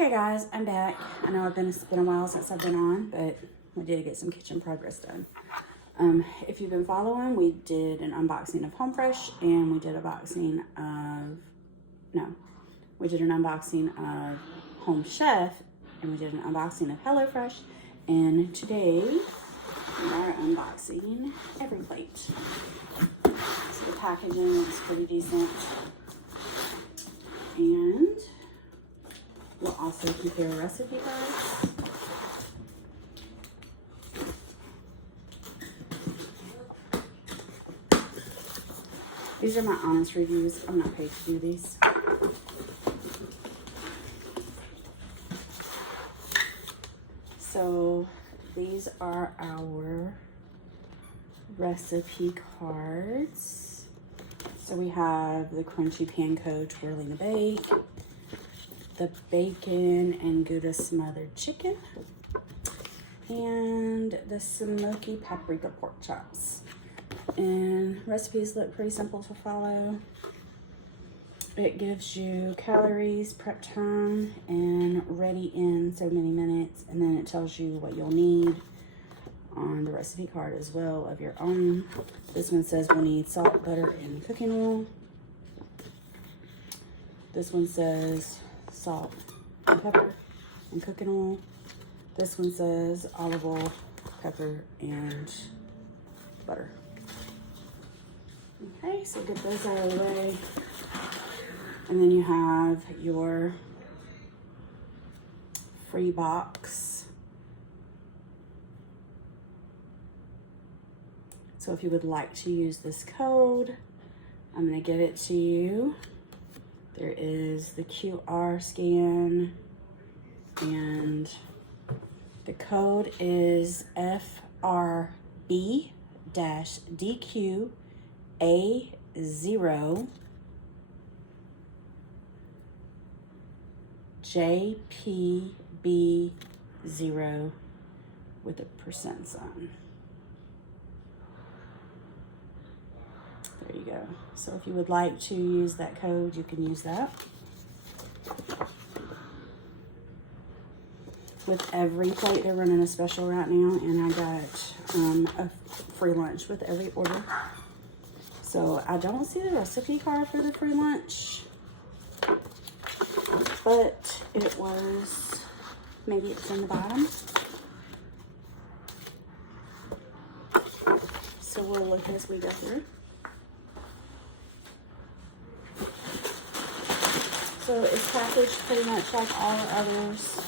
Okay guys, I'm back. I know it's been a while since I've been on, but we did get some kitchen progress done. If you've been following, we did an unboxing of Home Fresh, and we did an unboxing of Home Chef, and we did an unboxing of HelloFresh, and today we are unboxing EVERYPLATE. So the packaging looks pretty decent, and we'll also compare recipe guides. These are my honest reviews. I'm not paid to do these. So these are our recipe cards. So we have the crunchy panko twirling the bake, the bacon and Gouda smothered chicken, and the smoky paprika pork chops. And recipes look pretty simple to follow. It gives you calories, prep time, and ready in so many minutes. And then it tells you what you'll need on the recipe card as well of your own. This one says we'll need salt, butter, and cooking oil. This one says salt and pepper and cooking oil. This one says olive oil, pepper, and butter. Okay, so get those out of the way. And then you have your free box. So if you would like to use this code, I'm going to give it to you. There is the QR scan, and the code is FRB-DQA0 JPB0 with a % sign. There you go. So if you would like to use that code, you can use that. With EVERYPLATE, they're running a special right now, and I got a free lunch with every order. So I don't see the recipe card for the free lunch, but it was, maybe it's in the bottom. So we'll look as we go through. So it's packaged pretty much like all the others.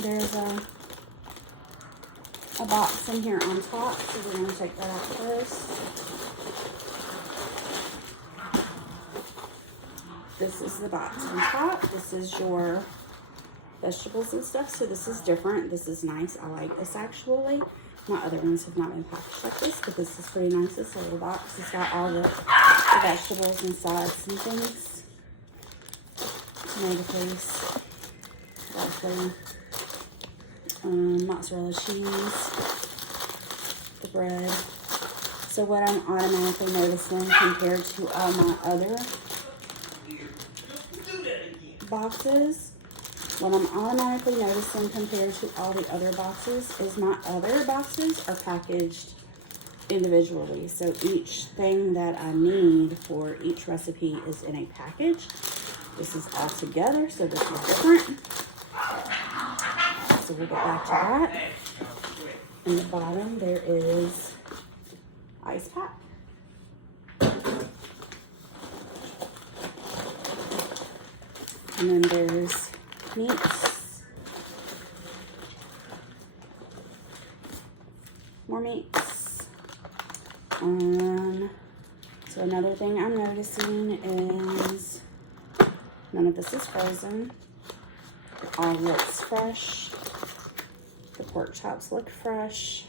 There's a box in here on top, so we're going to take that out first. This is the box on top. This is your vegetables and stuff, so this is different. This is nice. I like this actually. My other ones have not been packaged like this, but this is pretty nice. It's a little box. It's got all the vegetables and sides and things. Tomato paste. Also, mozzarella cheese. The bread. So what I'm automatically noticing compared to all my other boxes, what I'm automatically noticing compared to all the other boxes is my other boxes are packaged individually. So each thing that I need for each recipe is in a package. This is all together, so this is different. So we'll get back to that. In the bottom, there is ice pack. And then there's meats. More meats. So another thing I'm noticing is none of this is frozen. It all looks fresh. The pork chops look fresh.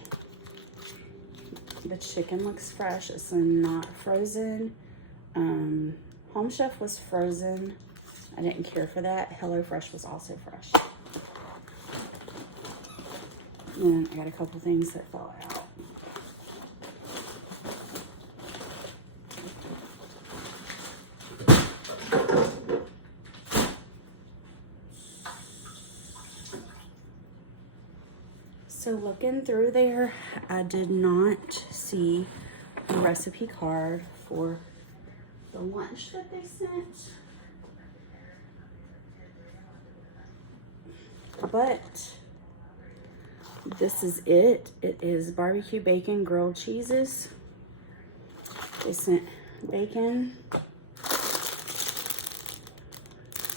The chicken looks fresh. It's not frozen. Home Chef was frozen. I didn't care for that. HelloFresh was also fresh. And then I got a couple things that fell out. So looking through there, I did not see a recipe card for the lunch that they sent. But this is it. It is barbecue bacon grilled cheeses. They sent bacon,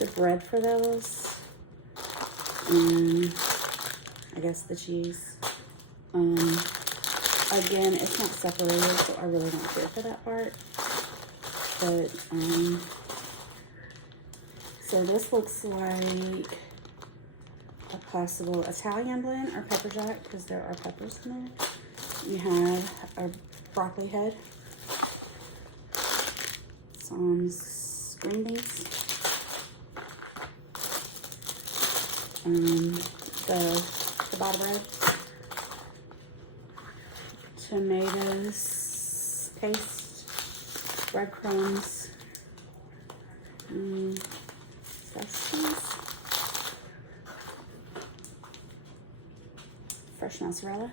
the bread for those, and I guess the cheese. Again, it's not separated, so I really don't care for that part. But, so this looks like a possible Italian blend or pepper jack, because there are peppers in there. You have a broccoli head, some green beans, the ciabatta bread, tomatoes paste, breadcrumbs, sliced cheese, fresh mozzarella,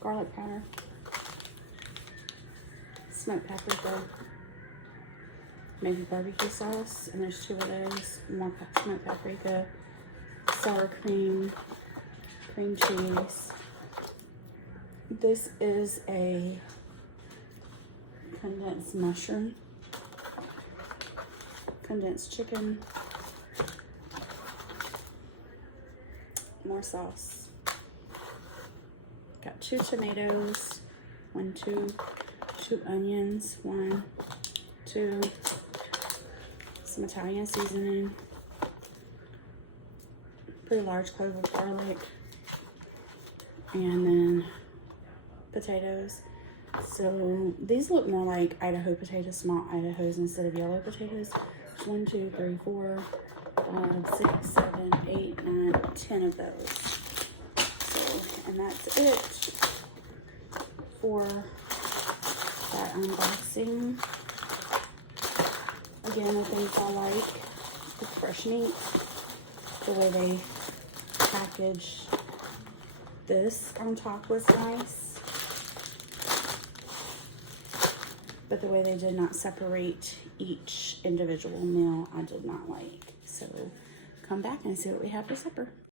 garlic powder, smoked paprika, maybe barbecue sauce, and there's 2 of those, more smoked paprika, sour cream, cream cheese. This is a condensed mushroom, condensed chicken, more sauce. Got 2 tomatoes, 2 onions, 2, some Italian seasoning, pretty large clove of garlic, and then potatoes. So these look more like Idaho potatoes, small Idahos instead of yellow potatoes. 1, 2, 3, 4, 5, 6, 7, 8, 9, 10 of those. So, and that's it for that unboxing. Again, the things I like, the fresh meat, the way they package this on top was nice. But the way they did not separate each individual meal, I did not like. So come back and see what we have for supper.